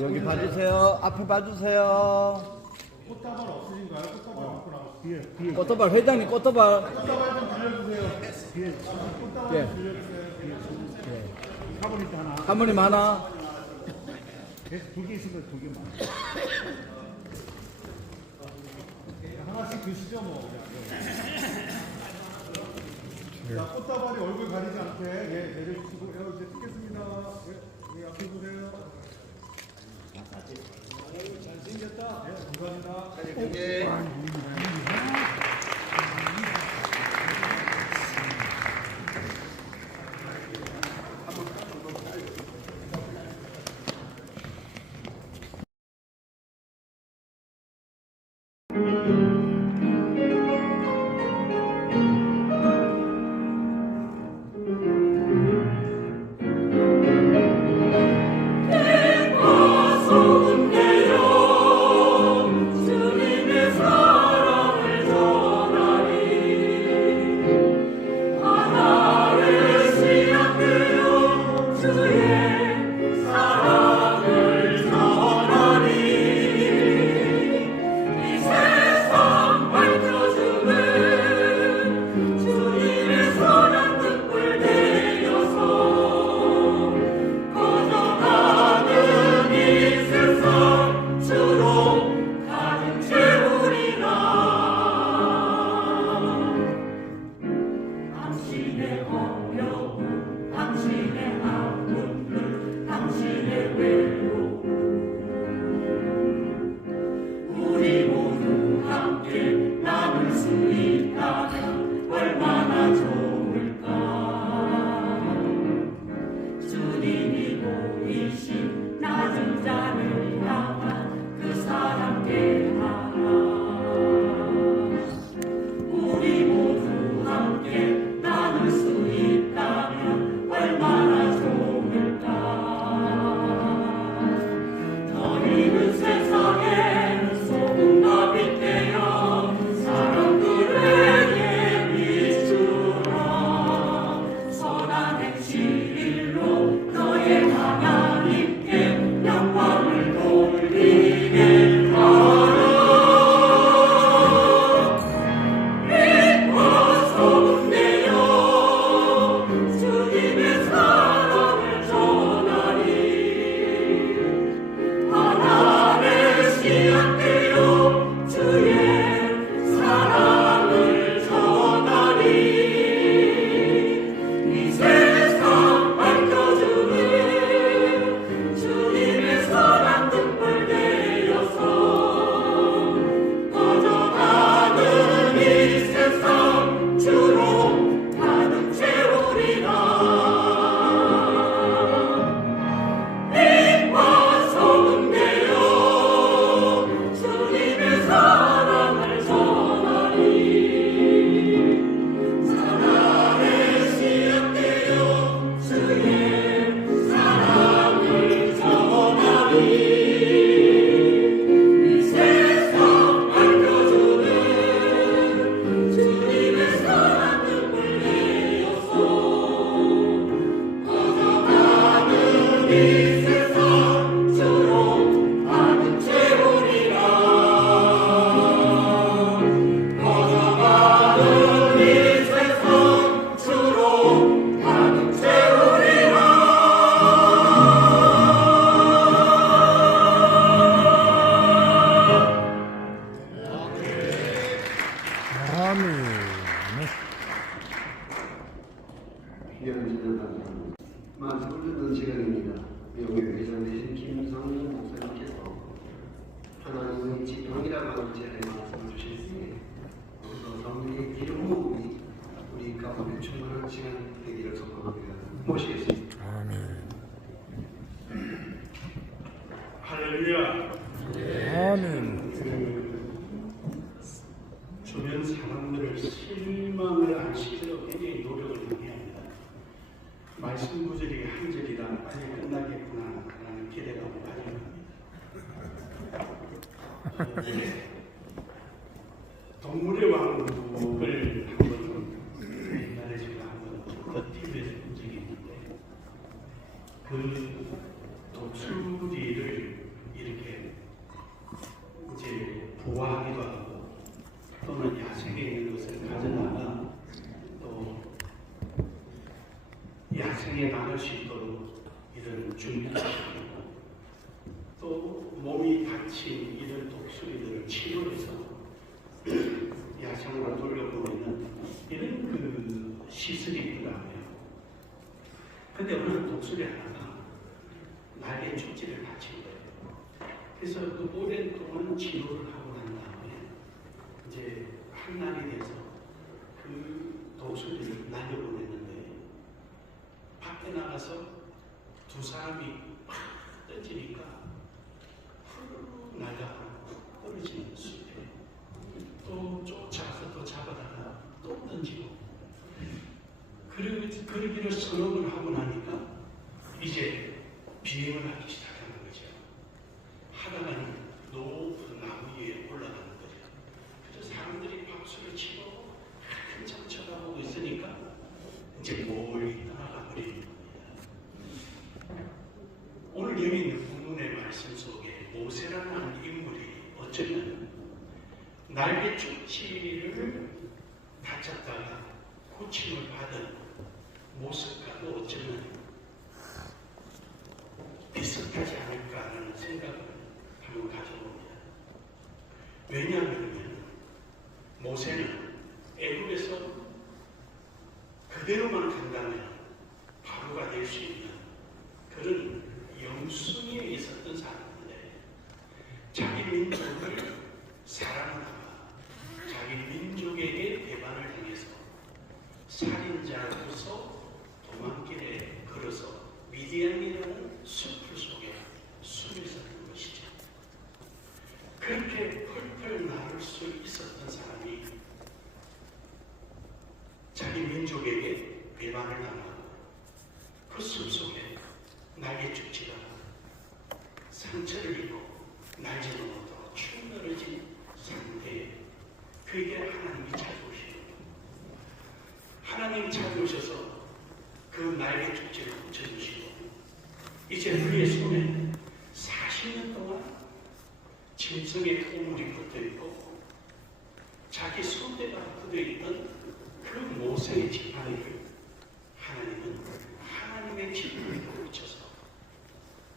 여기 봐주세요. 앞에 봐주세요. 꽃다발 없으신가요? 꽃다발 갖고 나오세요. 뒤에. 꽃다발 회장님 꽃다발. 꽃다발 좀 빌려주세요. 뒤에. 꽃다발 예. 좀 빌려주세요. 뒤에. 사모님 하나. 사모님 하나. 두개 있으면 두 개만. 하나씩 드시죠 뭐. 자, 꽃다발이 얼굴 가리지 않게 내려주시고 이제 찍겠습니다. 앞에 보세요. 잘생겼다. 감사합니다. 말씀을 듣는 시간입니다. 여기 회장되신 김성민 목사님께서 하나님의 지평이라고 하는 제안에 말씀을 주셨으니 그래서 성령의 기름 부음이 우리 가운데 충만한 시간 되기를 소망합니다. 모시겠습니다. 할렐루야. 아멘. 주변 사람들을 실망을 안 시키도록 굉장히 노력을 많이 합니다. 말씀 구절이 한 절이다 빨리 끝나겠구나 라는 기대가 많이 납니다. 동물의 왕국을 한번 옛날에 제가 한번 TV에서 본 적이 있는데 그 도추리를 이렇게 이제 보호하기도 하고 또는 야생에 있는 것을 가져다가 또 야생에 나갈 수 있도록 이런 준비를 시키고 또 몸이 다친 이런 독수리들을 치료해서 야생으로 돌려보내는 이런 그 시설이 있더라고요. 근데 어느 독수리 하나가 날개 축지를 다친 거예요. 그래서 그 오랜 동안 치료를 하고 난 다음에 이제 한 날이 돼서 그 독수리를 날려보냈는데 밖에 나가서 두 사람이 팍 던지니까 훅 날아가 떨어지는 숲에 또 쫓아가서 또 잡아다가 또 던지고 그러기를 서너 번 하고 나니까 이제 비행을 하기 시작하는 거죠. 하다가는 높은 나무 위에 올라가는 거죠. 그래서 사람들이 박수를 치고 한참 쳐다보고 있으니까 이제 멀리 떠나가 버리는 겁니다. 오늘 여기 있는 본문의 말씀 속에 모세라는 인물이 어쩌면 날개 축치를 다쳤다가 고침을 받은 모습과도 어쩌면 비슷하지 않을까라는 생각을 한번 가져봅니다. 왜냐하면 모세는 애굽에서 그대로만 간다면 바로가 될 수 있는 그런 영순위에 있었던 사람인데 자기 민족을 사랑하다가 자기 민족에게 배반을 당해서 살인자로서 도망길에 걸어서 미디안이라는 숲을 속에 숨어 있었던 것이죠. 그렇게 펄펄 날을 수 있었던 사람이 자기 민족에게 배반을 당하고 그 숲속에 날개 축지가 상처를 입고 날지도 못하고 축 늘어진 상태에 그게 하나님이 찾아오시고 하나님이 찾아오셔서 그 날개 축지를 붙여주시고 이제 그의 손에 40년 동안 짐승의 토물이 붙어있고 자기 손대가 붙어있던 그 모세의 지팡이를 하나님은 하나님의 지팡이로 붙여서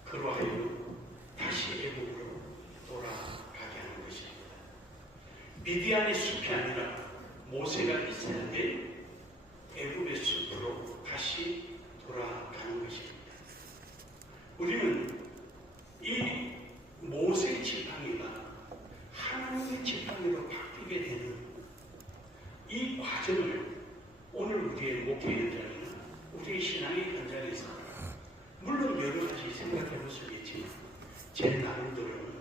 그로 하여금 다시 애굽으로 돌아가게 하는 것입니다. 미디안의 숲이 아니라 모세가 있어야 될 애굽의 숲으로 다시 돌아가는 것입니다. 우리는 이 모세의 지팡이가 하나님의 지팡이로 바뀌게 되는 이 과정을 오늘 우리의 목회 현장이나 우리의 신앙의 현장에서 물론 여러 가지 생각해 볼 수 있겠지만 제 나름대로는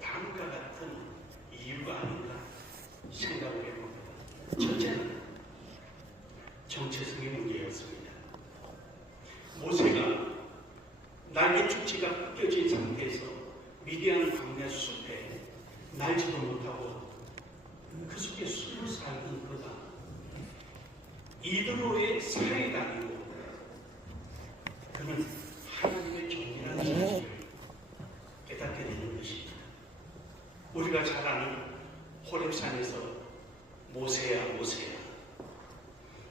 다음과 같은 이유가 아닌가 생각을 해봅니다. 첫째는 정체성의 문제였습니다. 모세가 날개 축지가 벗겨진 상태에서 미디안 광야 숲에 날지도 못하고 그 속에 숨을 살던 그가 이드로의 사회가 아니고 그는 하나님의 종이라는 사실을 깨닫게 되는 것입니다. 우리가 잘 아는 호렙산에서 모세야 모세야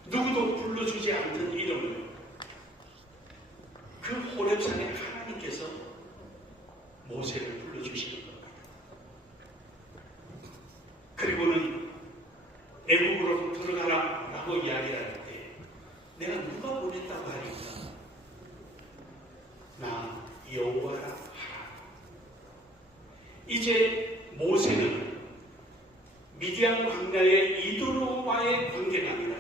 누구도 불러주지 않던 이름을 그 호렙산에 하나님께서 모세를 불러주시는 겁니다. 그리고는 애국으로 들어가라 라고 이야기를 할 때 내가 누가 보냈다고 하니까 나 여호와라 하라. 이제 모세는 미디안 광야의 이드로와의 관계가 아니라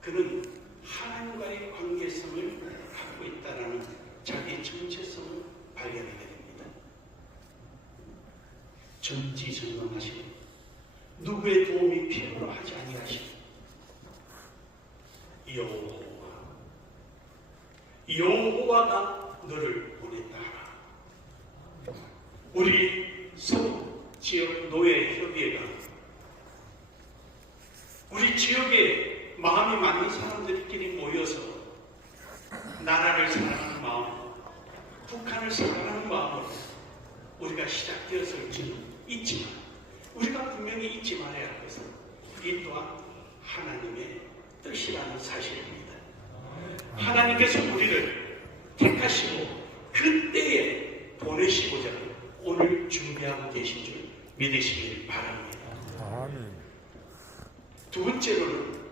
그는 하나님과의 관계성을 갖고 있다는 자기 정체성을 발견하게 됩니다. 전지전능하시고 누구의 도움이 필요로 하지 아니하시고 여호와가 너를 보냈다 하라. 우리 서북 지역 노예협의회가 우리 지역에 마음이 맞는 사람들끼리 모여서 나라를 사랑하는 마음, 북한을 사랑하는 마음으로 우리가 시작되었을지는 있지만 우리가 분명히 잊지 말아야 할 것은 이 또한 하나님의 뜻이라는 사실입니다. 하나님께서 우리를 택하시고 그때에 보내시고자 오늘 준비하고 계신 줄 믿으시길 바랍니다. 두 번째로는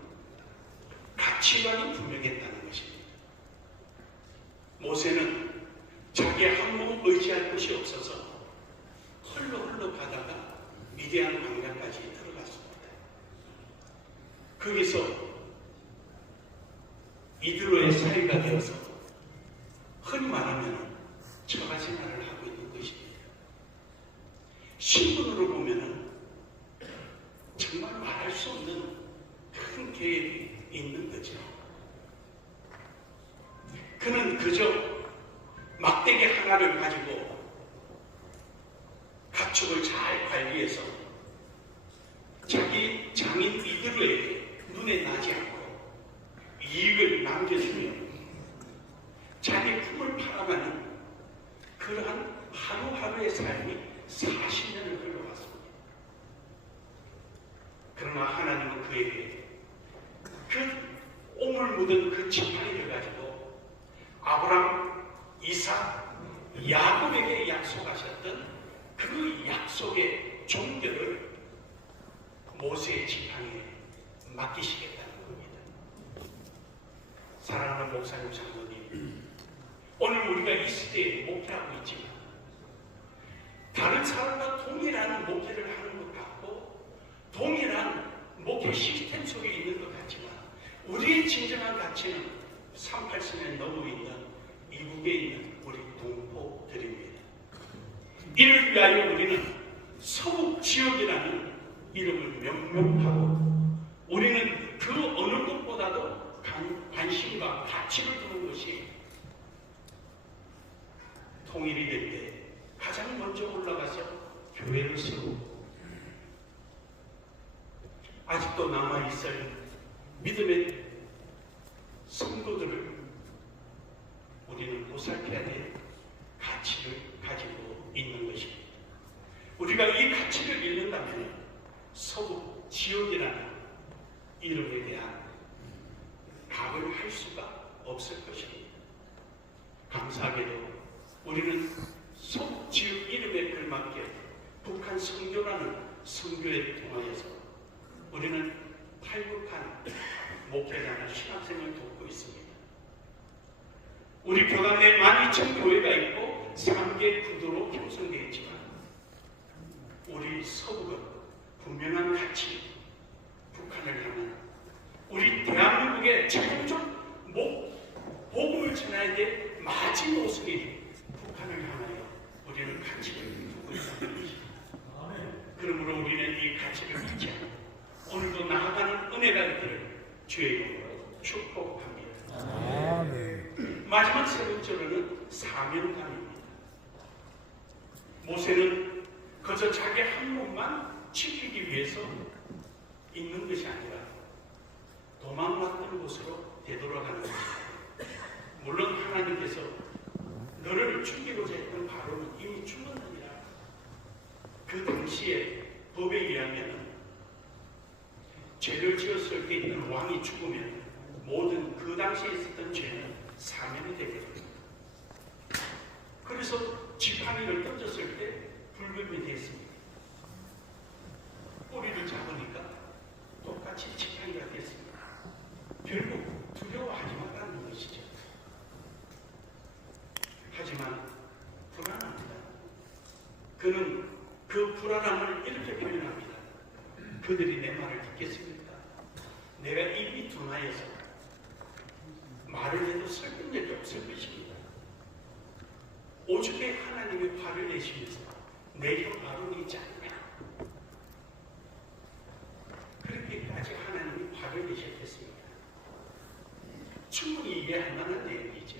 가치관이 분명했다는 것입니다. 모세는 자기 한 몸 의지할 곳이 없어서 홀로 가다가 미디안 광야까지 들어갔습니다. 거기서 이들로의 사이가 되어서 흔히 말하면 처가생활을 하고 있는 것입니다. 신분으로 보면은 정말 말할 수 없는 큰 계획이 있는 거죠. 그는 그저 막대기 하나를 가지고 가축을 잘 관리해서 자기 장인 이들에게 눈에 나지 않고 이익을 남겨주며 자기 품을 팔아가는 그러한 하루하루의 삶이 40년을 흘러갔습니다. 그러나 하나님은 그에게 그 오물 묻은 그 지팡이를 가지고 아브라함, 이삭, 야곱에게 약속하셨던 그 약속의 종결을 모세의 지팡이에 맡기시겠다는 겁니다. 사랑하는 목사님, 장로님, 오늘 우리가 이 시대에 목회하고 있지만 다른 사람과 동일한 목회를 하는 것 같고 동일한 목회 시스템 속에 있는 것 같지만 우리의 진정한 가치는 38선에 넘어 있는 이북에 있는 우리 동포들입니다. 이를 위하여 우리는 서북 지역이라는 이름을 명명하고 우리는 그 어느 것보다도 관심과 가치를 두는 것이 통일이 될 때 가장 먼저 올라가서 교회를 세우고 아직도 남아있을 믿음의 성도들을 우리는 보살펴야 될 가치를 가지고 있는 것입니다. 우리가 이 가치를 잃는다면 서북 지역이라는 이름에 대한 답을 할 수가 없을 것입니다. 감사하게도 우리는 서북 지역 이름에 걸맞게 북한 성교라는 성교에 통하여서 우리는 탈북한 목회자나 신학생을 돕고 있습니다. 우리 교단 내 12,000교회가 있고 3개 구도로 형성되어 있지만 우리 서북은 분명한 가치, 북한을 향한 우리 대한민국의 최종적 복음을 전해야 될 마지노선이 북한을 향하여 우리는 가치를 두고 있다는 것입니다. 그러므로 우리는 이 가치를 잊지 않고 오늘도 나아가는 은혜가 있기를 주의 이름으로 축복합니다. 마지막 세 번째로는 사명감입니다. 모세는 그저 자기 한 몸만 지키기 위해서 있는 것이 아니라 도망갔던 곳으로 되돌아가는 것입니다. 물론 하나님께서 너를 죽이고자 했던 바로는 이미 죽었느니라. 그 당시에 법에 의하면 죄를 지었을 때 있는 왕이 죽으면 모든 그 당시에 있었던 죄는 사면이 되게 됩니다. 그래서 지팡이를 던졌을 때 불금이 됐습니다. 꼬리를 잡으니까 똑같이 지팡이가 됐습니다. 결국 두려워하지 말라는 것이죠. 하지만 불안합니다. 그는 그 불안함을 이렇게 표현합니다. 그들이 내 말을 듣겠습니까? 내가 입이 둔하여서 말을 해도 설득력이 없을 것입니다. 오죽에 하나님이 화를 내시면서 내 혀 바로 있지 않냐. 그렇게까지 하나님이 화를 내셨겠습니다. 충분히 이해할 만한 내용이죠.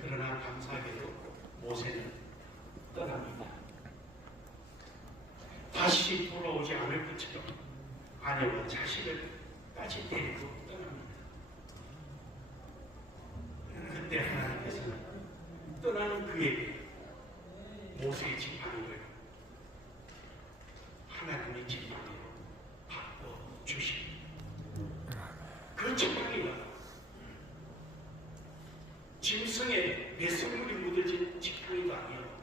그러나 감사하게도 모세는 떠납니다. 다시 돌아오지 않을 것처럼 아내와 자식을까지 데리고 떠납니다. 그때 하나님께서는 떠나는 그에게 모세의 지팡이를 하나님의 지팡이로 바꿔주신 그 지팡이가 짐승의 배설물이 묻어진 지팡이가 아니요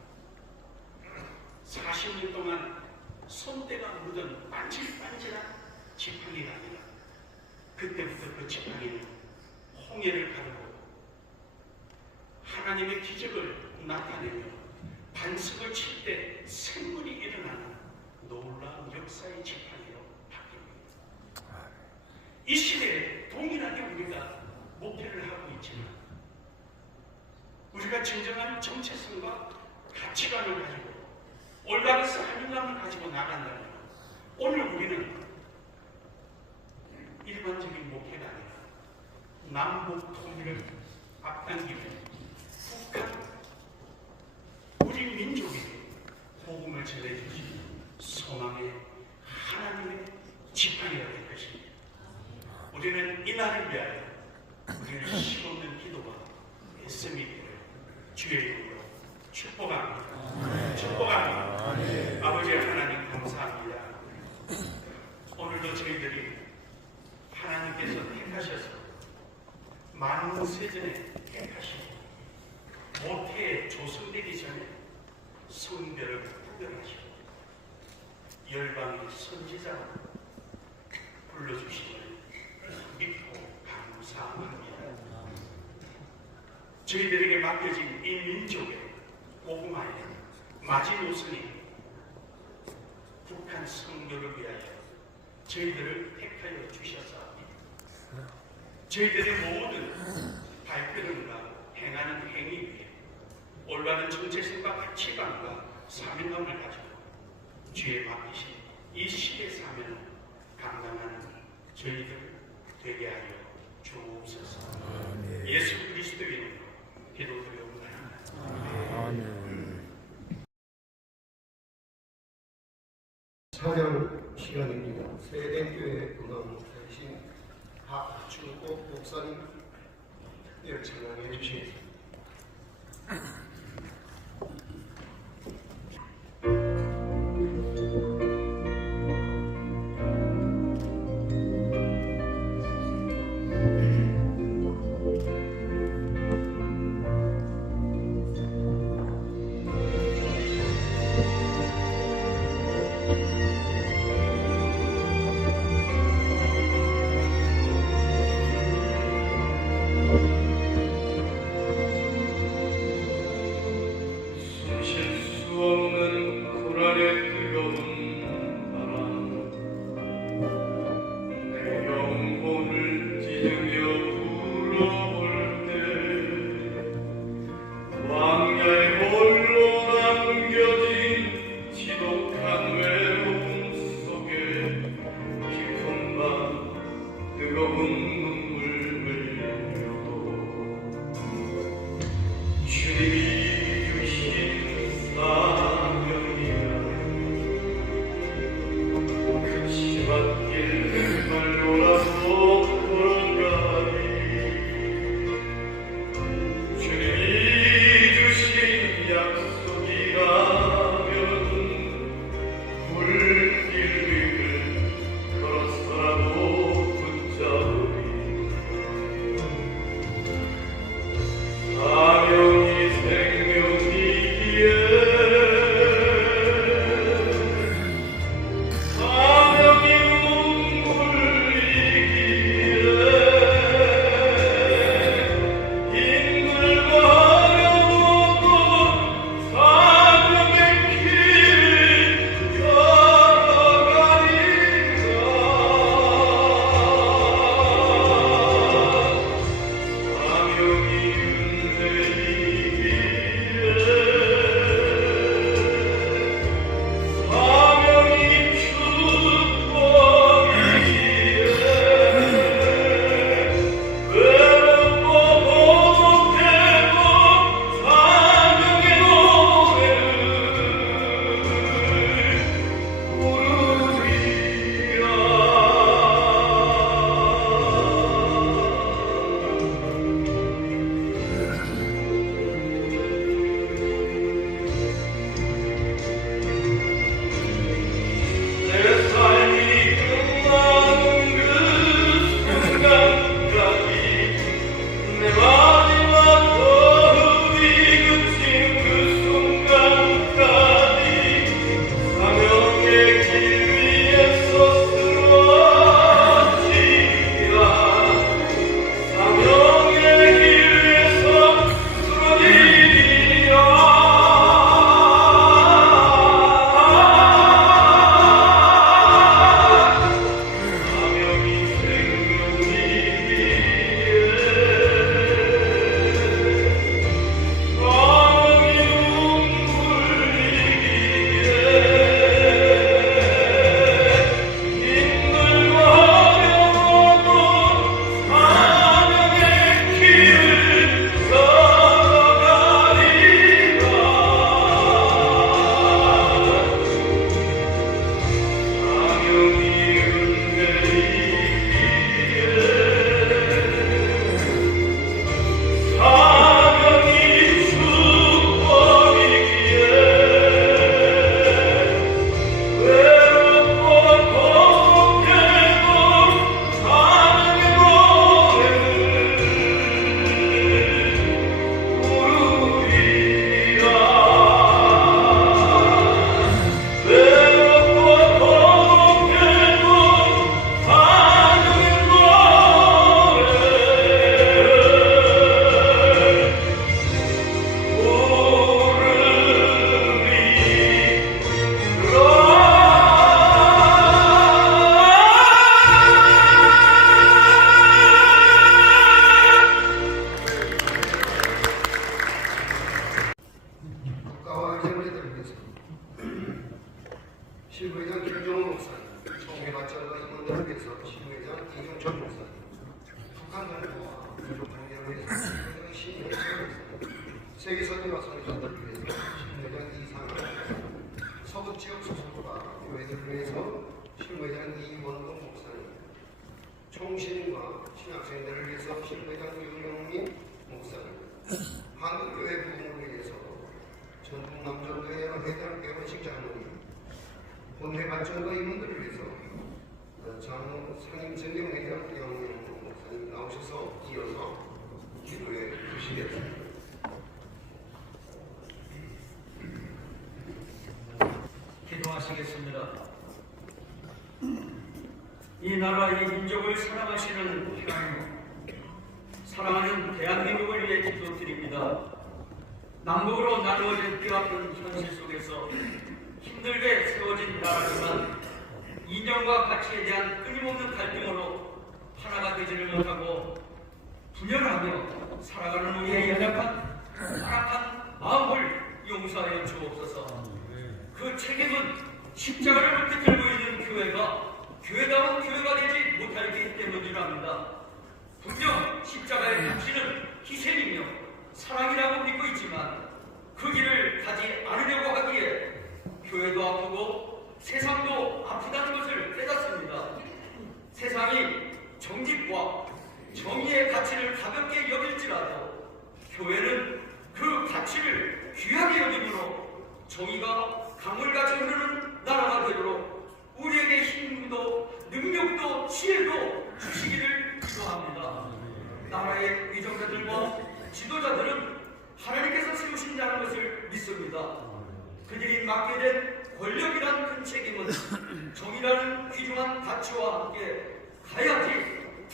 40년 동안 손때가 묻은 반질반질한 지팡이가 아니라 그때부터 그 지팡이는 홍해를 가르고 하나님의 기적을 나타내며 반석을 칠 때 생물이 일어나는 놀라운 역사의 지팡이로 바뀝니다. 이 시대에 동일하게 우리가 목표를 하고 있지만 우리가 진정한 정체성과 가치관을 가지고 올바른 사명감을 가지고 나간다면 오늘 우리는 일반적인 목회가 아니라 남북 통일을 앞당기며 북한 우리 민족에게 복음을 전해주신 소망의 하나님의 지팡이가 될 것입니다. 우리는 이 날을 위하여 우리를 힘없는 기도와 애씀이 되어 주의 이름으로 축복합니다. 축복합니다. 아버지 하나님 감사합니다. 오늘도 저희들이 하나님께서 택하셔서 만세전에 택하시고 모태에 조성되기 전에 성별을 구별하시고 열방의 선지자로 불러주심을 믿고 감사합니다. 저희들에게 맡겨진 이 민족의 복음화의 마지노선이 북한 성교를 위하여 저희들을 택하여 주셨사옵니다. 저희들의 모든 발걸음과 행하는 행위 위에 올바른 정체성과 가치관과 사명감을 가지고 주의 맡기신 이 시대 사명을 감당하는 저희들 되게 하여 주옵소서. 예수 그리스도의 이름으로 기도드려옵나이다. 아멘. 찬양 시간입니다. 세대교회 음악 목사이신 박주옥 목사님 찬양해 주시겠습니다. 실무회장 김종훈 목사님, 총회발전과 임원들을 위해서 실무회장 이종철 목사님, 북한관과 민족관계를 위해서 실무회장 신혜철 목사님, 세계선교와 선교사들을 위해서 실무회장 이상한, 서북지역 소속과 교회들을 위해서 실무회장 이원동 목사님, 총신과 신학생들을 위해서 실무회장 유영민 목사님, 한국교회 부흥을 위해서 전국남전도회 회장 개원식 장로님, 본회 발전과 임원들을 위해서 상임전경회장 영영 목사님 나오셔서 이어서 기도해 주시겠습니다. 기도하시겠습니다. 이 나라 이 민족을 사랑하시는 하나님, 사랑하는 대한민국을 위해 기도드립니다. 남북으로 나누어진 뼈아픈 현실 속에서 힘들게 세워진 나라지만 이념과 가치에 대한 끊임없는 갈등으로 하나가 되지를 못하고 분열하며 살아가는 우리의 연약한 타락한 마음을 용서하여 주옵소서. 그 책임은 십자가를 붙들고 들고 있는 교회가 교회다운 교회가 되지 못하기 때문이랍니다. 분명 십자가의 가치는 희생이며 사랑이라고 믿고 있지만 그 길을 가지 않으려고 하기에 교회도 아프고 세상도 아프다는 것을 깨닫습니다. 세상이 정직과 정의의 가치를 가볍게 여길지라도 교회는 그 가치를 귀하게 여기므로 정의가 강물같이 흐르는 나라가 되도록 우리에게 힘도 능력도 지혜도 주시기를 기도합니다. 나라의 위정자들과 지도자들은 하나님께서 세우신 자라는 것을 믿습니다. 그들이 맡게 된 권력이란 큰 책임은 정의라는 귀중한 가치와 함께 가야지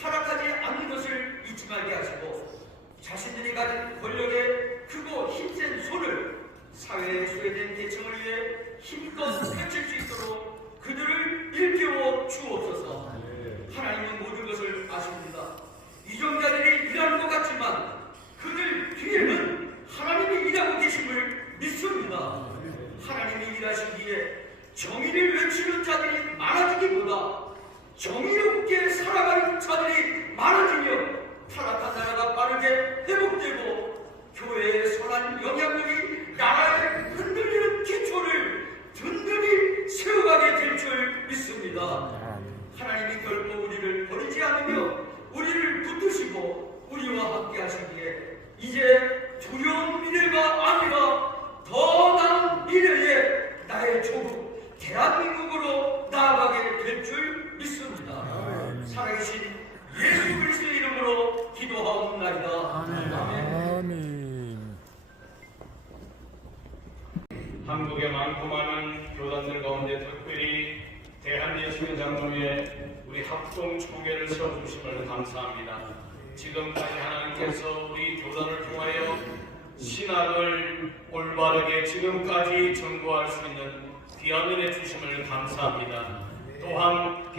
타락하지 않는 것을 잊지 말게 하시고 자신들이 가진 권력의 크고 힘센 손을 사회에 소외된 계층을 위해 힘껏 펼칠 수 있도록 그들을 일깨워 주옵소서. 하나님은 모든 것을 아십니다. 위정자들이 일하는 것 같지만 그들 뒤에는 하나님이 일하고 계심을 믿습니다. 하나님이 일하시기에 정의를 외치는 자들이 많아지기보다 정의롭게 살아가는 자들이 많아지며 타락한 나라가 빠르게 회복되고 교회의 선한 영향력이 나라의 흔들리는 기초를 든든히 세워가게 될 줄 믿습니다. 하나님이 결코 우리를 버리지 않으며 우리를 붙드시고 우리와 함께 하시기에 이제 두려운 미래가 아니라 더 나은 미래에 나의 조국 대한민국으로 나아가게 될 줄 믿습니다. 살아계신 예수 그리스도의 이름으로 기도하옵나이다. 아멘. 한국의 많고 많은 교단들 가운데 특별히 대한예수교 장로회 우리 합동총회를 세워주심을 감사합니다. 지금까지 하나님께서 우리 교단을 통하여 신학을 올바르게 지금까지 전거할 수 있는 귀한 은혜 주심을 감사합니다. 또한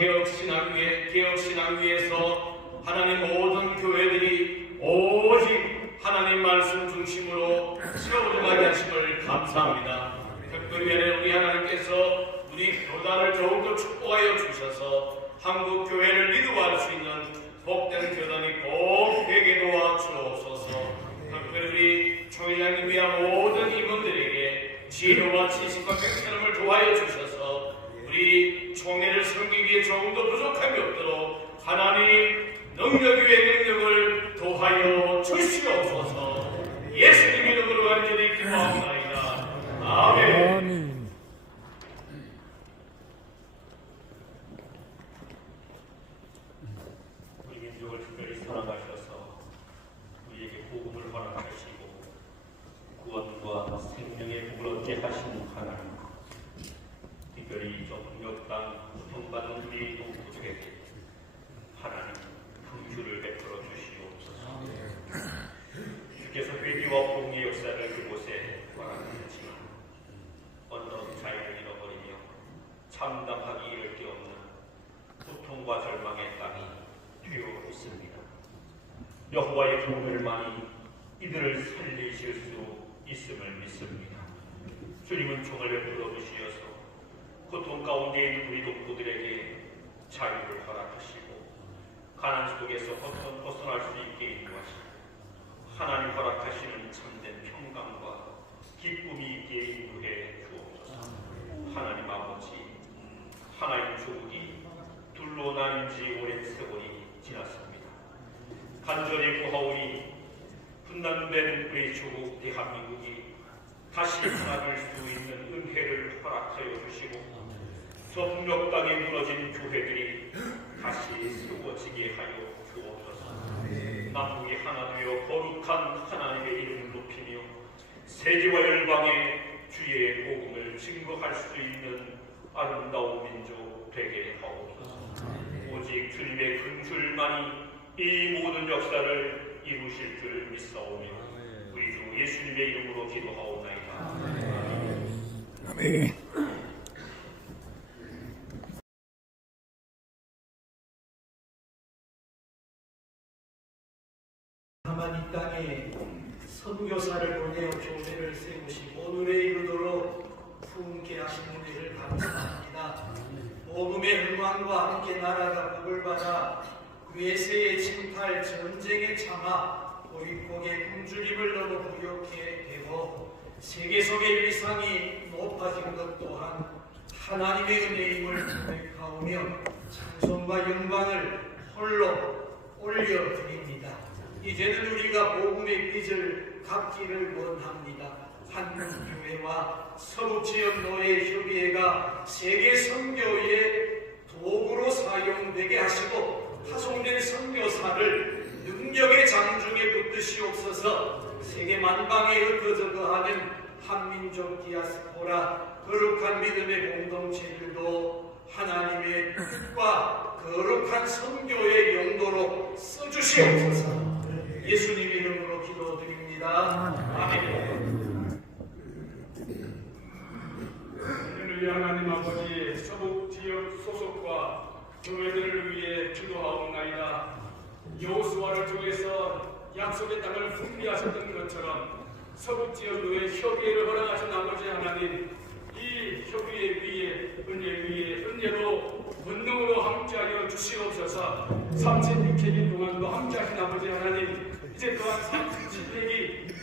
개혁신학위에서 하나님 모든 교회들이 오직 하나님 말씀 중심으로 세워나가게 하심을 감사합니다. 특별히 우리 하나님께서 우리 교단을 더욱더 축복하여 주셔서 한국 교회를 이루어갈 수 있는 복된 교단이 꼭 되게 도와주옵소서. 특별히 우리 총회장님이야 모든 임원들에게 지혜와 지식과 맹천함을 도와여 주셔서 우리 총회를 섬기기 위해 조금도 부족함이 없도록 하나님 능력 위에 능력을 도하여 주시옵소서. 예수님 이름으로 간절히 기도합니다. 아멘. 우리 민족을 특별히 사랑하셔서 우리에게 복음을 허락하시고 구원과 생명의 복을 얻게 하시는 하나님, 특별히 적력 땅 고통받는 우리 동포들에게 하나님 긍휼을 베풀어 주시옵소서. 주께서 회개와 복음의 역사를 그곳에 허락하셨지만 언덕 자유를 잃어버리며 참담하기 이를 데 없는 고통과 절망의 땅이 되어 있습니다. 여호와의 긍휼만이 이들을 살리실 수 있음을 믿습니다. 주님은 총을 베풀어 주시어서 고통 가운데 있는 우리 동포들에게 자유를 허락하시고 가난 속에서 벗어날 수 있게 인도하시고 하나님 허락하시는 참된 평강과 기쁨이 있게 인도해 주옵소서. 하나님 아버지, 하나님 조국이 둘로 나뉜 지 오랜 세월이 지났습니다. 간절히 구하오니 분단된 우리 조국 대한민국이 다시 하나될 수 있는 은혜를 허락하여 주시고 성벽 땅에 무너진 교회들이 다시 세워지게 하여 주옵소서. 남북이 하나 되어 거룩한 하나님의 이름을 높이며 세계와 열방에 주의 복음을 증거할 수 있는 아름다운 민족 되게 하옵소서. 오직 주님의 금술만이 이 모든 역사를 이루실 줄 믿사오며 우리 주 예수님의 이름으로 기도하옵나이다. 아멘. 다만 이 땅에 선교사를 보내어 교회를 세우시고 오늘에 이르도록 품게 하신 은혜를 감사합니다. 복음의 흥망과 함께 나라가 복을 받아 외세의 침탈 전쟁에 참아 고립국의 굶주림을 너무 부욕해 되고 세계속의 위상이 높아진 것 또한 하나님의 은혜임을 고백하오며 찬송과 영광을 홀로 올려드립니다. 이제는 우리가 복음의 빚을 갚기를 원합니다. 한국교회와 서북지역 노예협의회가 세계 선교의 도구로 사용되게 하시고 파송된 선교사를 능력의 장중에 붙드시옵소서. 세계 만방에 흩어져 거하는 한민족 디아스포라 거룩한 믿음의 공동체들도 하나님의 뜻과 거룩한 선교의 용도로 써주시옵소서. 예수님 이름으로 기도드립니다. 아멘. 할렐루야. 하나님 아버지, 서북 지역 소속과 교회들을 위해 기도하옵나이다. 여호수아를 통해서 약속의 땅을 분리하셨던 것처럼 서북 지역 교회 협의회를 허락하신 아버지 하나님, 이 협의회 위에 은혜로 권능으로 함께하여 주시옵소서. 36회기 동안도 함께하신 아버지 하나님, 이제 또한 37회기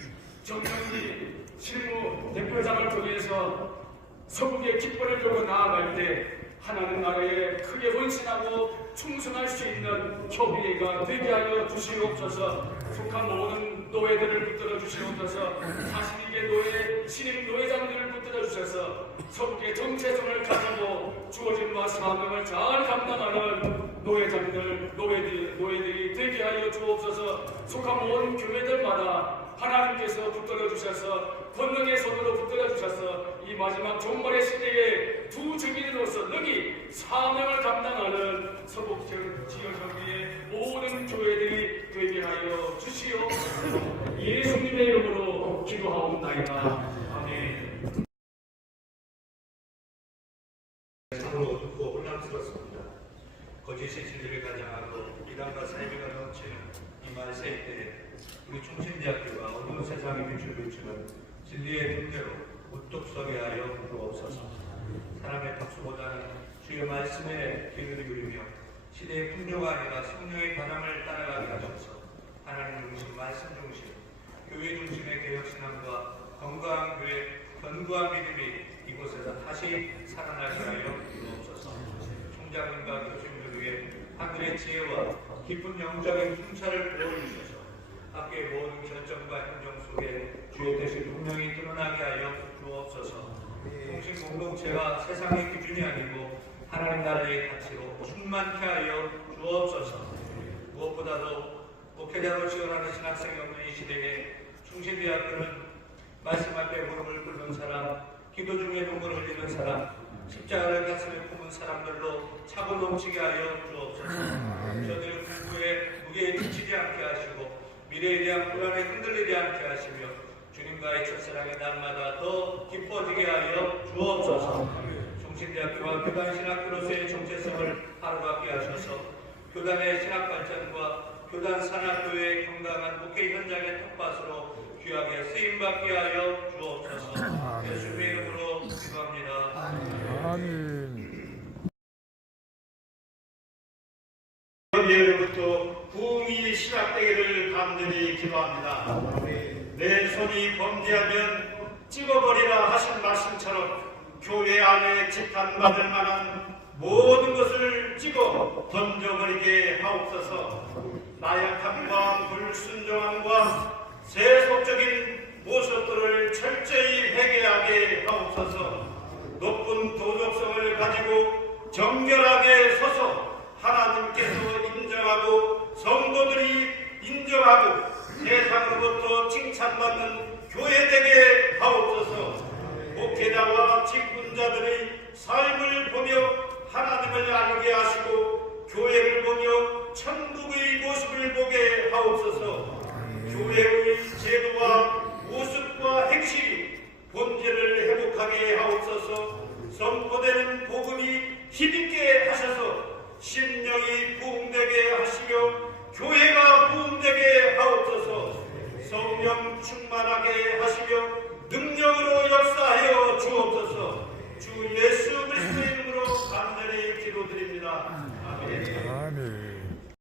정명기 실무 대표장을 통해서 서북의 깃발을 들고 나아갈 때 하나님 나라에 크게 헌신하고 충성할 수 있는 협의회가 되게 하여 주시옵소서. 속한 모든 노예들을 붙들어 주시옵소서. 42개 노예, 신임 노예장들을 붙들어 주셔서 서북의 정체성을 가지고 주어진 바 사명을 잘 감당하는 노예장들, 노예들이 되게 하여 주옵소서. 속한 모든 교회들마다 하나님께서 붙들어 주셔서 권능의 손으로 붙들어 주셔서 이 마지막 종말의 시대에 두 증인으로서 능히 사명을 감당하는 서북 지역협의회 모든 교회들이 되게 하여 주시오. 예수님의 이름으로 기도하옵나이다. 아멘. 참으로 어둡고 혼란스럽습니다. 거짓의 진리를 가장하고 이단과 사이비가 넘치는 이 말세 때 우리 총신대학교가 어두운 세상의 빛을 비추는 진리의 등대로 우뚝 서게 하여 주옵소서. 사람의 박수보다는 주의 말씀에 귀를 기울이며 시대의 풍조가 아니라 성령의 변함을 따라가게 하소서. 하나님 중심, 말씀 중심, 교회 중심의 개혁신앙과 건강한 교회, 견고한 믿음이 이곳에서 다시 살아나게 하여 주옵소서. 총장님과 교수님들 위해 하늘의 지혜와 깊은 영적인 풍차를 부어주셔서 학교의 모든 결정과 행정 속에 주의 뜻이 분명히 드러나게 하여 주옵소서. 통신 공동체가 세상의 기준이 아니고 하나님 나라의 가치로 충만케 하여 주옵소서. 무엇보다도 목회자로 지원하는 신학생이 없는 이 시대에 충신대학교는 말씀 앞에 무릎을 꿇는 사람, 기도 중에 눈물을 흘리는 사람, 십자가를 가슴에 품은 사람들로 차고 넘치게 하여 주옵소서. 저들의 공부에 무게에 지치지 않게 하시고 미래에 대한 불안에 흔들리지 않게 하시며 주님과의 첫사랑의 날마다 더 깊어지게 하여 주옵소서. 종신대학교와 교단신학교로서의 정체성을 바로잡게 하셔서 교단의 신학 발전과 교단 산학교회의 건강한 목회 현장의 텃밭으로 귀하게 쓰임받게 하여 주옵소서. 예수님의 이름으로 기도합니다. 아멘. 예로부터 부흥이 시작되기를 간절히 기도합니다. 내 손이 범죄하면 찍어버리라 하신 말씀처럼 교회 안에 지탄받을 만한 모든 것을 찍어 던져버리게 하옵소서. 나약함과 불순종함과 세속적인 모습들을 철저히 회개하게 하옵소서. 높은 도덕성을 가지고 정결하게 서서 하나님께서 인정하고 성도들이 인정하고 세상으로부터 칭찬받는 교회 되게 하옵소서. 목회자와 직분자들의 삶을 보며 하나님을 알게 하시고 교회를 보며 천국의 모습을 보게 하옵소서. 교회의 제도와 모습과 핵심이 본질을 회복하게 하옵소서. 선포되는 복음이 힘있게 하셔서 심령이 부흥되게 하시며 교회가 부흥되게 하옵소서. 성령 충만하게 하시며 능력으로 역사하여 주옵소서. 주 예수 그리스도의 이름으로 간절히 기도드립니다. 아멘. 아멘.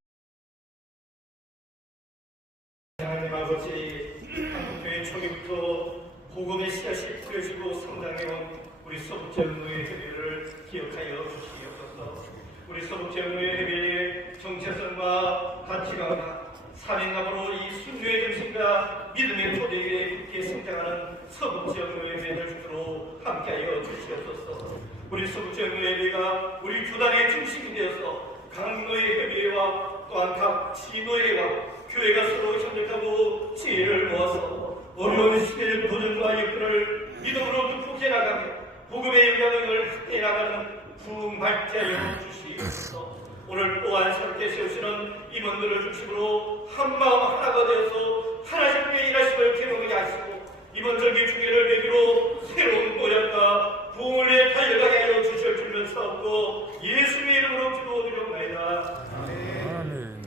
하나님 아버지, 한국교회 초기부터 복음의 씨앗이 뿌려지고 성장해온 우리 서북제흥로의 회비를 기억하여 주시옵소서. 우리 서북제흥로의 회비의 정체성과 가치관과 살인감으로 이 순교의 정신과 믿음의 토대에 굳게 성장하는 서북제흥로의 회비를 주도록 함께하여 주시옵소서. 우리 서북제흥로의 회비가 우리 교단의 중심이 되어서 강로의 회비와 또한 각 지노회와 교회가 서로 협력하고 지혜를 모아서 어려운 시대의 도전과 역할을 믿음으로 극복해 나가며 복음의 영향을 확대해 나가는 부흥 발제하여 주시옵소서. 오늘 또한 새롭게 세우시는 임원들을 중심으로 한마음 하나가 되어서 하나님께 일하심을 계획하게 하시고 이번 절기 주기를 계기로 새로운 모양과 부흥을 위해 달려가게 하여 주실 줄을 사옵고 예수님의 이름으로 기도드리옵나이다. 아멘.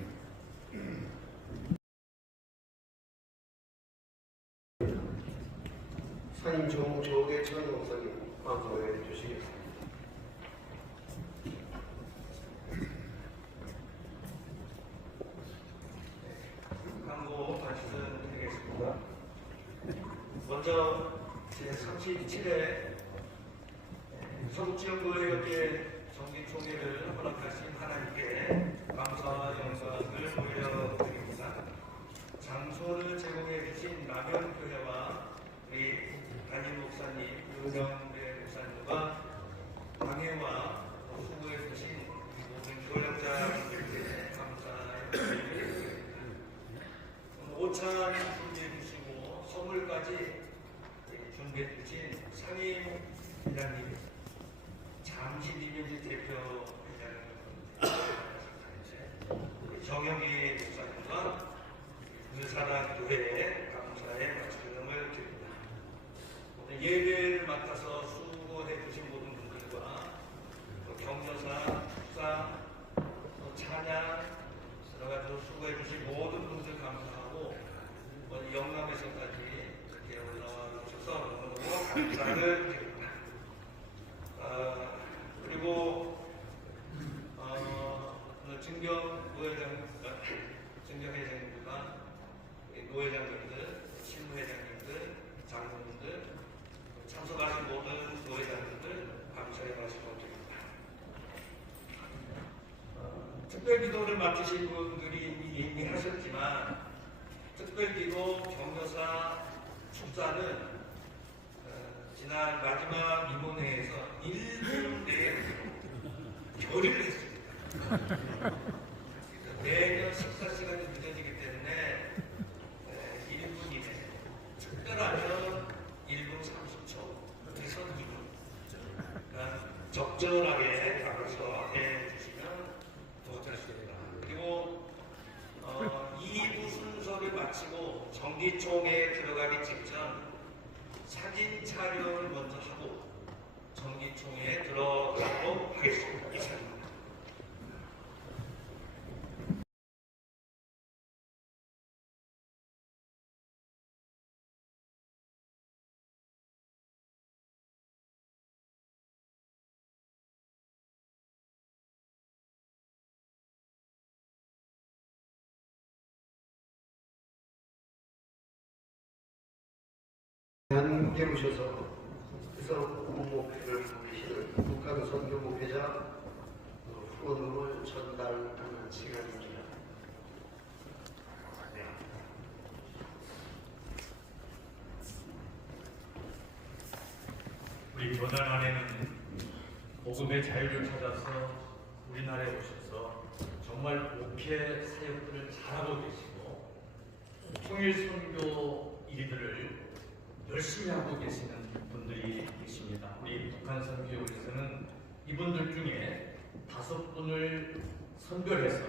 산인종 조계천 목사님 방송해 주시겠습니다. 광고 말씀드리겠습니다. 먼저 제37회 서북지역교회 정기총회를 허락하신 하나님께 감사와 영광을 올려드립니다. 장소를 제공해 주신 남현교회와 우리 담임 목사님, 유명배 목사님과 방해와 수고해 주신 모든 교역자분들께 감사드립니다. 오찬 준비해 주시고 선물까지 준비해 주신 상임 회장님, 잠시 리벤지 대표 회장님, 정영기 목사님과 의사랑 교회에 감사의 말씀을 드립니다. 예배를 맡아서 수고해 주신 모든 분들과 경조사, 축사, 찬양 여러 가지로 수고해 주신 모든 분들 감사하고 영남에서까지 이렇게 올라와 주셔서 너무너무 감사를 드립니다. 그리고 오늘 증경회장님과 노회장님들, 실무회장님들, 장로님들, 참석하신 모든 노회장님들 감사의 말씀을 드립니다. 특별기도를 맡으신 분들이 이미 하셨지만 특별기도 경조사 축사는 지난 마지막 임원회에서 1분 내에 결의를 했습니다. 매년 식사 시간이 늦어지기 때문에 1분 이내, 특별하면 1분 30초, 해서 2분. 그러니까 적절하게 알아서 해주시면 더 좋습니다. 그리고 2부 순서를 마치고 정기총회에 들어가기 직전 사진 촬영을 먼저 하고 정기총회에 들어가도록 하겠습니다. 이상입니다. 함께 오셔서 그래서 목회를 하고 계시는 북한 선교 목회자 후원금을 전달하는 시간입니다. 우리 교단 안에는 복음의 자유를 찾아서 우리나라에 오셔서 정말 목회 사역들을 잘하고 계시고 통일 선교 일들을 열심히 하고 계시는 분들이 계십니다. 우리 북한 선교회에서는 이분들 중에 5분을 선별해서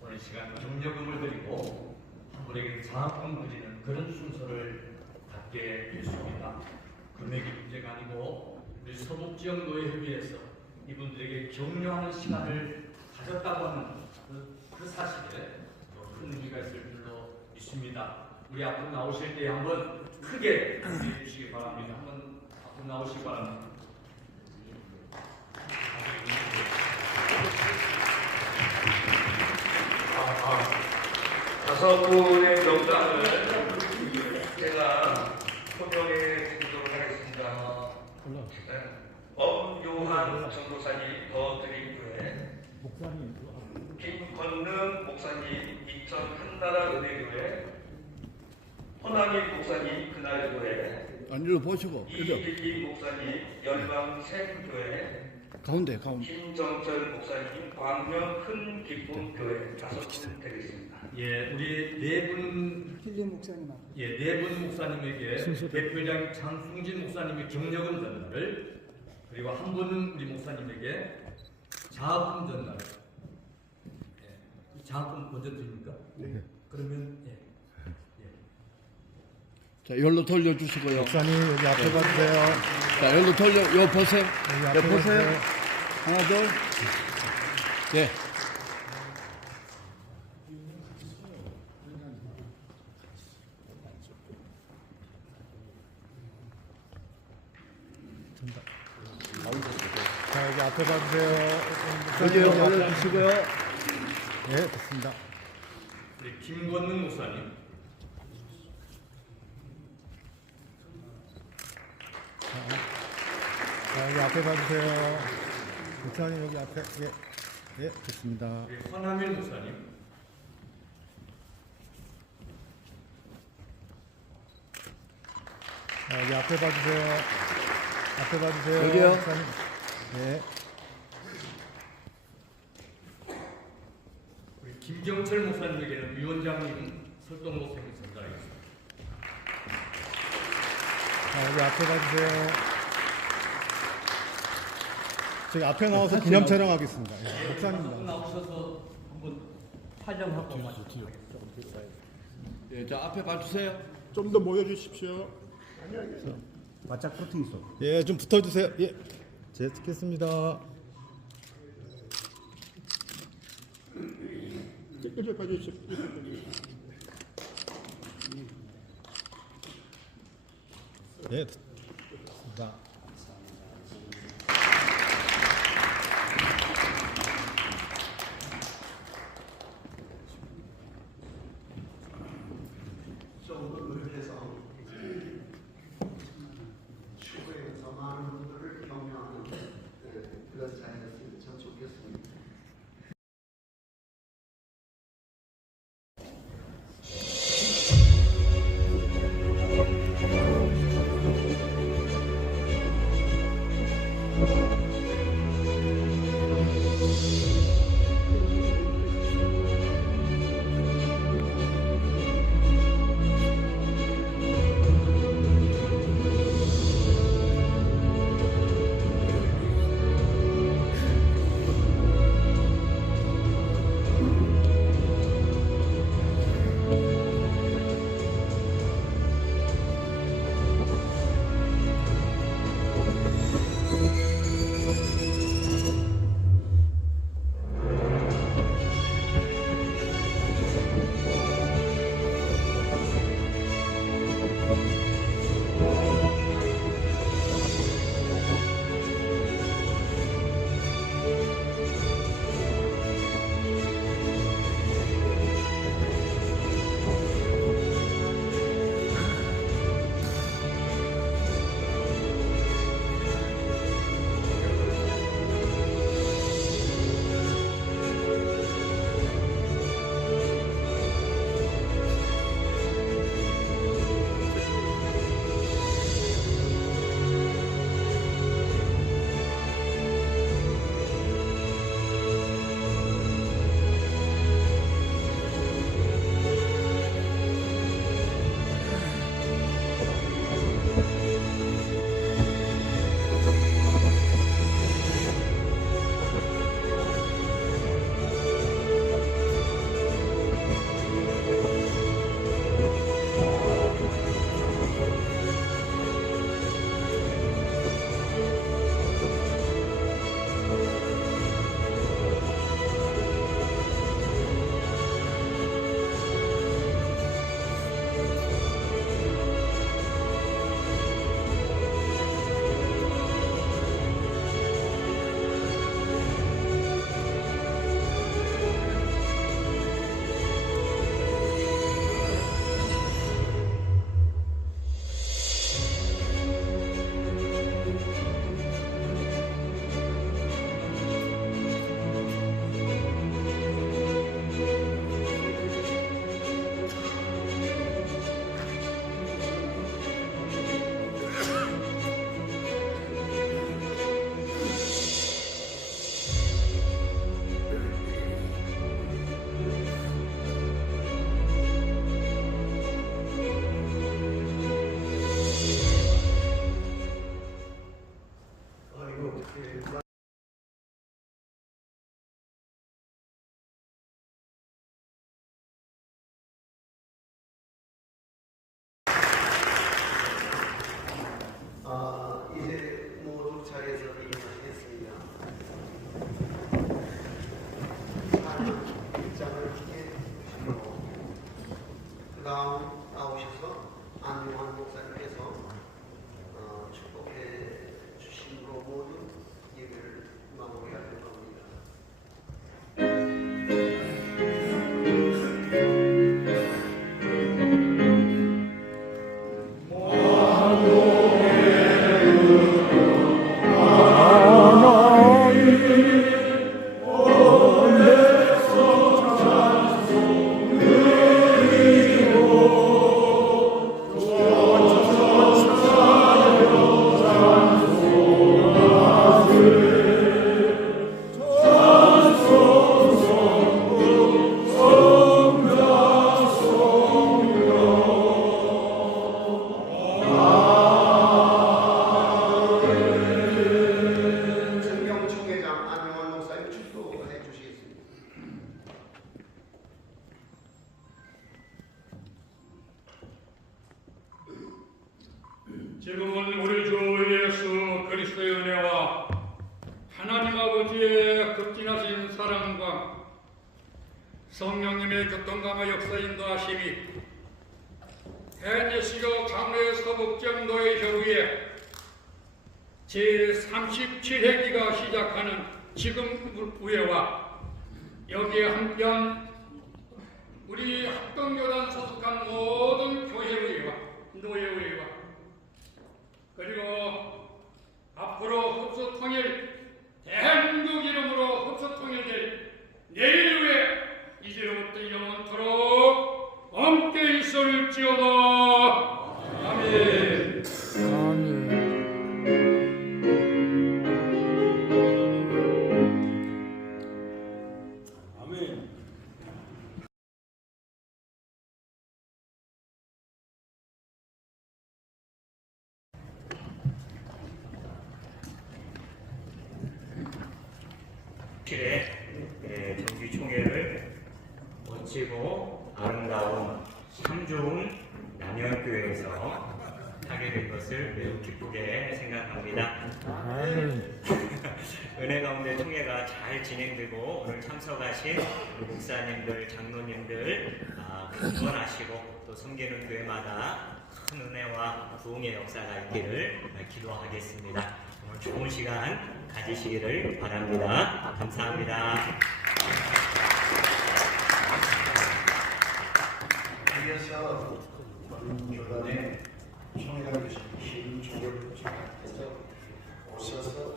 오늘 시간 경력금을 드리고 한 분에게 장학금 드리는 그런 순서를 갖게 됐습니다. 금액이 문제가 아니고 우리 서북지역노예협의회에서 이분들에게 격려하는 시간을 가졌다고 하는 그 사실에 큰 의미가 있을 줄로 믿습니다. 우리 앞으로 나오실 때 한번 크게 기대해 주시기 바랍니다. 한번 앞으로 나오시기 바랍니다. 다섯 분의 명단을 제가 소명해 드리도록 하겠습니다. 엄요한 전도사님 더 드린 후에 김건능 목사님 인천 한나라 은혜교회, 허남일 목사님 그날교회, 안으로 보시고 이길리 목사님 열방샘교회, 가운데 김정철 목사님 광명 큰 기쁨 교회 5분 되겠습니다. 예, 우리 네 분 목사님에게 대표장 장승진 목사님의 경력금 전달을, 그리고 한 분은 우리 목사님에게 장학금 전달. 예, 장학금 먼저 드립니까? 네. 그러면 자, 이걸로 돌려주시고요. 목사님 여기 앞에 봐주세요. 자, 이걸로 돌려, 요 보세요. 여기 앞에 보세요. 봐주세요. 하나, 둘. 예. 자, 여기 앞에 봐주세요. 여기요, 여기 앞에 올려주시고요. 예, 됐습니다. 우리 김건능 목사님. 자, 여기 앞에 봐주세요. 목사님 여기 앞에. 예, 예, 됐습니다. 우리 허남일 목사님. 자, 여기 앞에 봐주세요. 앞에 봐주세요. 여기요. 목사님. 예. 우리 김경철 목사님에게는 위원장님 설동 목사님 전달하겠습니다. 자, 여기 앞에 봐주세요. 저기 앞에 나와서 기념 촬영하겠습니다. 예, 목사님 나오셔서 한번 촬영하고 예, 자, 앞에 봐주세요. 좀 더 모여주십시오. 바짝 붙어 있어. 예, 좀 붙어주세요. 예, 제 찍겠습니다. 예, 됐습니다. 정도를 해서 추후에서 많은 분들을 격려하는 그런 자리였으면 참 좋겠습니다. 이제는 우리 주 예수 그리스도의 은혜와 하나님 아버지의 극진하신 사랑과 성령님의 교통감화 역사 인도하심이 대내시교 장로의 서북정도의 혈후에 제37회기가 시작하는 지금 후에와 여기에 함께한 우리 합동교단 소속한 모든 교회의회와 노예의회와 그리고 앞으로 흡수통일 대한민국 이름으로 흡수통일될 내일후에 이제로부터 영원토록 함께 있을지어다. 아멘. 정기총회를 멋지고 아름다운 참 좋은 남양교회에서 하게 된 것을 매우 기쁘게 생각합니다. 은혜 가운데 총회가 잘 진행되고 오늘 참석하신 목사님들, 장로님들 응원하시고 또 섬기는 교회마다 큰 은혜와 부흥의 역사가 있기를 기도하겠습니다. 오늘 좋은 시간 가지시기를 바랍니다. 감사합니다. 이어서 교단의 총회가 주신 조를 해서 오셔서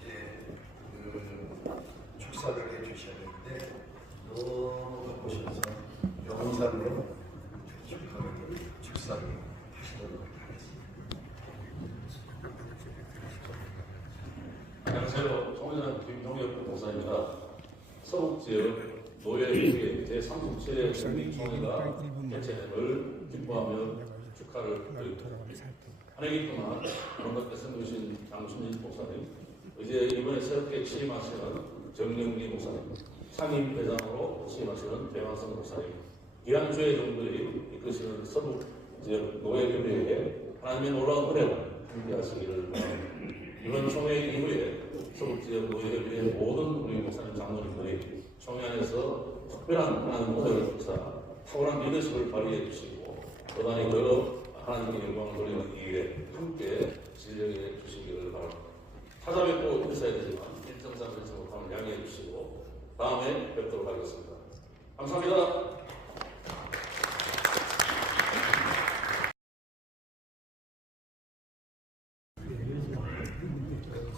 이제 축사를 해주셔야 되는데 너무 바쁘셔서 영상으로 축사를 하시도록 하겠습니다. 안녕하세요. 총회장 김동엽 목사입니다. 서북지역 노예회의 제37회 정기총회가 개최를 기뻐하며 축하를 드립니다. 한 해기 동안 원각에 섬기신 장순진 목사님, 이제 이번에 새롭게 취임하시는 정영기 목사님, 상임회장으로 취임하시는 배만성 목사님, 기한주의 종들이 이끄시는 서북지역 노예회의에 하나님의 놀라운 은혜를 함께하시기를 바랍니다. 이번 총회 이후에 서북지역 노예회의 모든 우리 목사님 장로님들이 총회 안에서 특별한 하나님 모델을 통해서 탁월한 리더십을 발휘해 주시고 교단이 더 하나님의 영광을 돌리는 이 일에 함께 진력해 주시기를 바랍니다. 찾아뵙고 인사해야 되지만 일정상 그렇지 못함을 양해해 주시고 다음에 뵙도록 하겠습니다. 감사합니다.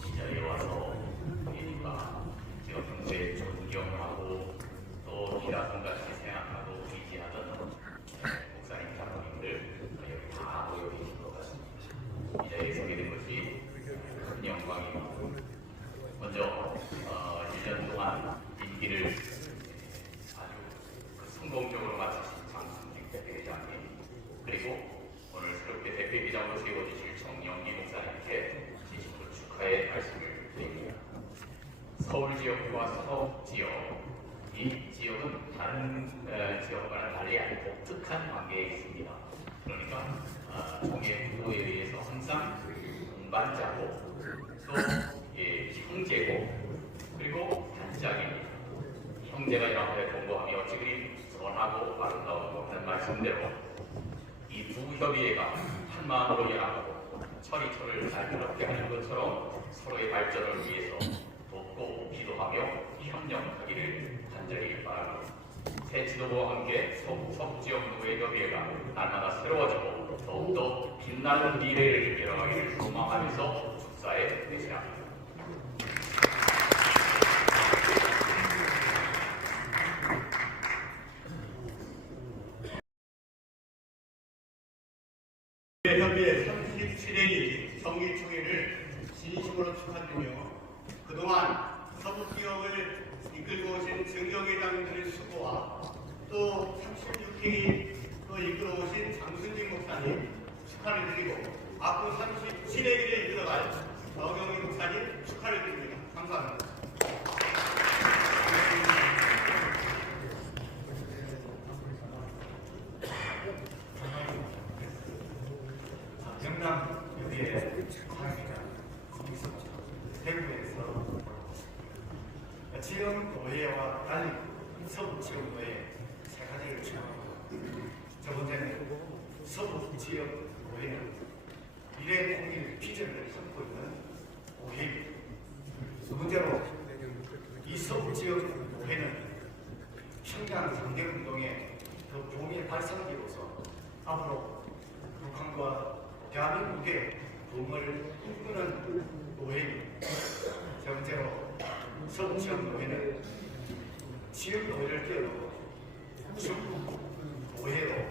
시절에 와서 우리가 제가 평소에 존경하고 또 기라성같이 생각하고 의지하던 목사님 장로님들 여기 다 모여 계신 것 같습니다. 이 자리에 서게 된 것이 큰 영광이고 먼저 1년 동안 임기를 아주 성공적으로 마치신 장순직 대표회장님 그리고 오늘 새롭게 대표회장으로 세워주실 정영기 목사님께 진심으로 축하의 말씀을 드립니다. 서울 지역과 서북 지역, 이 지역은 다른 지역과는 달리 아주 독특한 관계에 있습니다. 그러니까 총회 구도에 의해서 항상 동반자고 또 형제고 그리고 단짝입니다. 형제가 이렇게 동거하며 어찌 그리 선하고 아름다운고 하는 말씀대로 이 두 협의회가 한 마음으로 연합하고 철이 잘 그렇게 하는 것처럼 서로의 발전을 위해서 돕고 기도하며 협력하기를 간절히 바랍니다. 새 지도부와 함께 서북지역 노예협의회가 날마다 새로워지고 더욱더 빛나는 미래를 열어가기를 소망하면서 축사에 대신합니다. 협의회 37회기 정기총회를 진심으로 축하드리며 그동안 서북지역을 이끌고 오신 정경회장님들의 수고와 또 36회기 또 이끌어 오신 장순진 목사님 축하를 드리고 앞으로 37회기를 이끌어갈 정경희 목사님 축하를 드립니다. 감사합니다. 경남 여기 서북지회 상회가 대구에서 지역 노예와 달리 서북지역노예 세 가지를 추구합니다. 첫 번째는 서북지역 노예는 미래 통일 비전을 담고 있는 노예입니다. 두 번째로 이 서북지역 노예는 평양 상경운동의 더 종의 발상기로서 앞으로 북한과 대한민국의 동을 꿈꾸는 노예입니다. 세 번째로 서북지역 노예는 지역 노예를 뛰어넘어 중국 노예로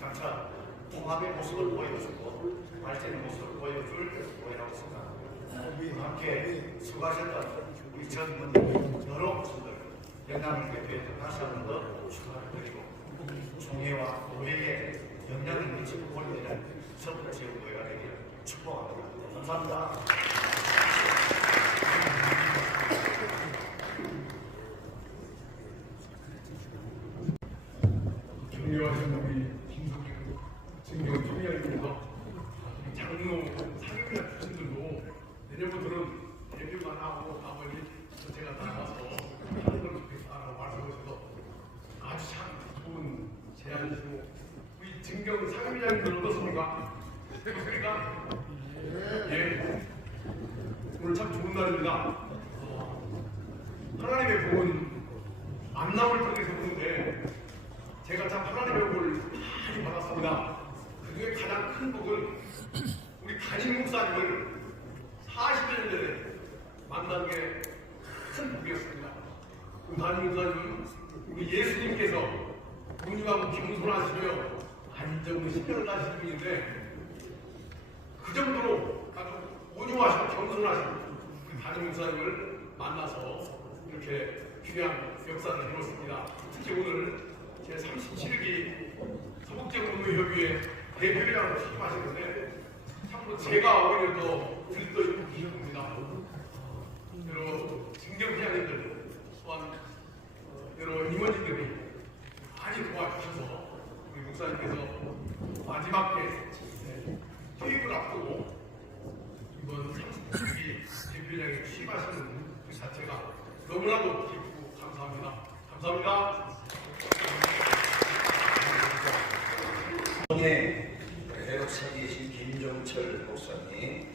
장차 통합의 모습을 보여주고 발전의 모습을 보여줄 노예라고 생각합니다. 함께 수고하셨던 우리 전 여러 분들 영남을 대표해서 다시 한 번 더 축하를 드리고 총회와 노예의 영향을 미치고 올리는 서북지역 노예가 되기를 축복합니다. 감사합니다. 존경하신 우리 진경 총회장님께서 장로 사격이나 분들도 내년부터는 데뷔만 하고 나머지 제가 따라가서 하는 걸 좋겠다라고 말씀하셔서 아주 참 좋은 제안이시고 우리 진경 사격이장님들 어떻습니까? 어떻습니까? 예. 오늘 참 좋은 날입니다. 하나님의 복은 만남을 통해서 오는데 제가 참 하나님의 복을 많이 받았습니다. 그 중에 가장 큰 복은 우리 담임 목사님을 40년 전에 만난 게 큰 복이었습니다. 우리 담임 목사님은 우리 예수님께서 공유하고 겸손하시며 안정을 신경을 하시는 분인데 그 정도로 아주 온유하시고 겸손하신 우리 담임 목사님을 만나서 이렇게 귀한 역사를 이뤘습니다. 특히 오늘 제 37기 서북지역노예협의회 대표회장으로 취임하시는데 참으로 제가 오히려 더 들떠있고 기쁩니다. 여러 진경회장님들 또한 여러 임원진들이 많이 도와주셔서 우리 목사님께서 마지막 때 퇴임을 앞두고 이번 37기 대표회장에 취임하시는 그 자체가 너무나도 기쁘고 감사합니다. 감사합니다. 오늘 대독사에 계신 김종철 목사님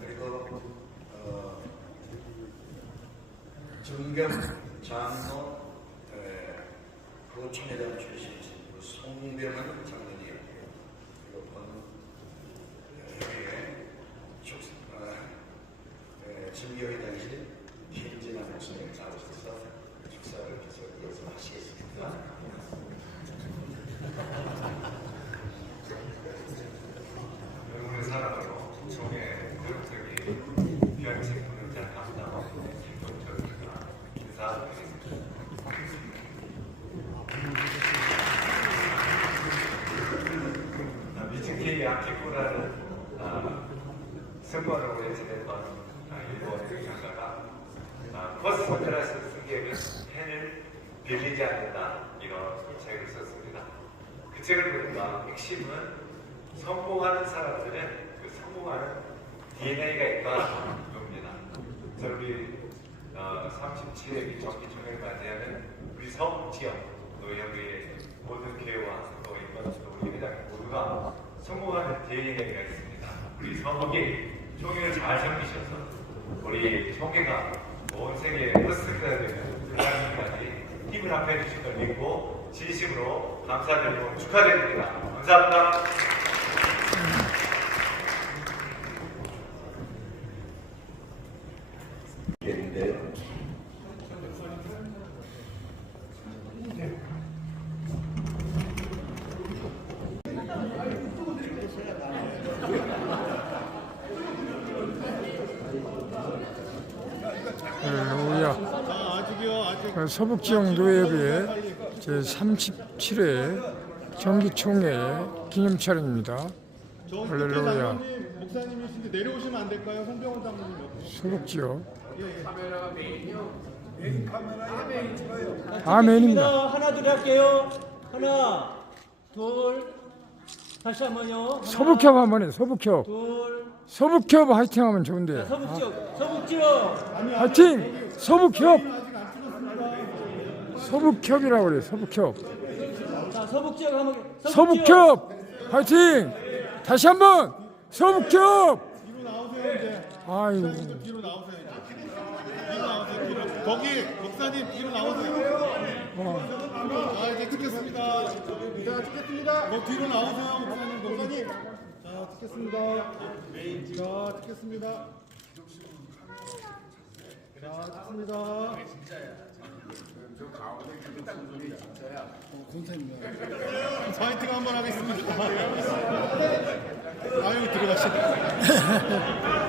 그리고 정경 장로 부총회장 출신이신 송병헌 장로님 그리고 증교회장이신 김진환 목사님 나오셔서 축사를 계속 하시겠습니다. 여러분의 사랑으로 총회 노력적인 귀한 책임을 잘 감당하고 김종철입니다. 인사드리겠습니다. 미즈키 아키코라는 선거로 예정됐던 일본의 작가가 퍼스트 클래스 승객은 펜을 빌리지 않는다 이런 책을 썼습니다. 그 책을 보니까 핵심은 성공하는 사람들은 그 성공하는 DNA가 있다 이겁니다. 그래서 우리 37회 정기총회를 맞이하는 우리 서북지역 노예협의회 모든 교회와 또 인권 또 우리 회장 모두가 성공하는 DNA가 있습니다. 우리 서북이 총회를 잘 섬기셔서 우리 총회가 온 세계에 퍼스트가 되는 대한민국까지 힘을 합해 주신 걸 믿고 진심으로 감사드리고 축하드립니다. 감사합니다. 서북지역 노예협의회 제37회 정기총회 기념 촬영입니다. 할렐루야. 목사님이신데 내려오시면 안 될까요? 송병헌 장로님. 서북지역. 아멘입니다. 하나 둘 할게요. 하나 둘 다시 한번요. 서북협 한번 해. 서북협. 둘. 서북협 화이팅 하면 좋은데. 서북지역. 서북지역. 화이팅. 서북협. 서북협이라고 그래. 서북협. 자, 서북지역 한번. 서북협 화이팅. 다시 한번 서북협. 아이고. 뒤로 나오세요. 뒤로 나오세요. 뒤로. 거기 목사님 뒤로 나오세요. 자, 이제 찍겠습니다. 자, 찍겠습니다. 뒤로 나오세요, 목사님. 자, 찍겠습니다. 자, 찍겠습니다. 자, 찍습니다. 권사님이요. 파이팅 한번 하겠습니다. 아유, 들어가시네.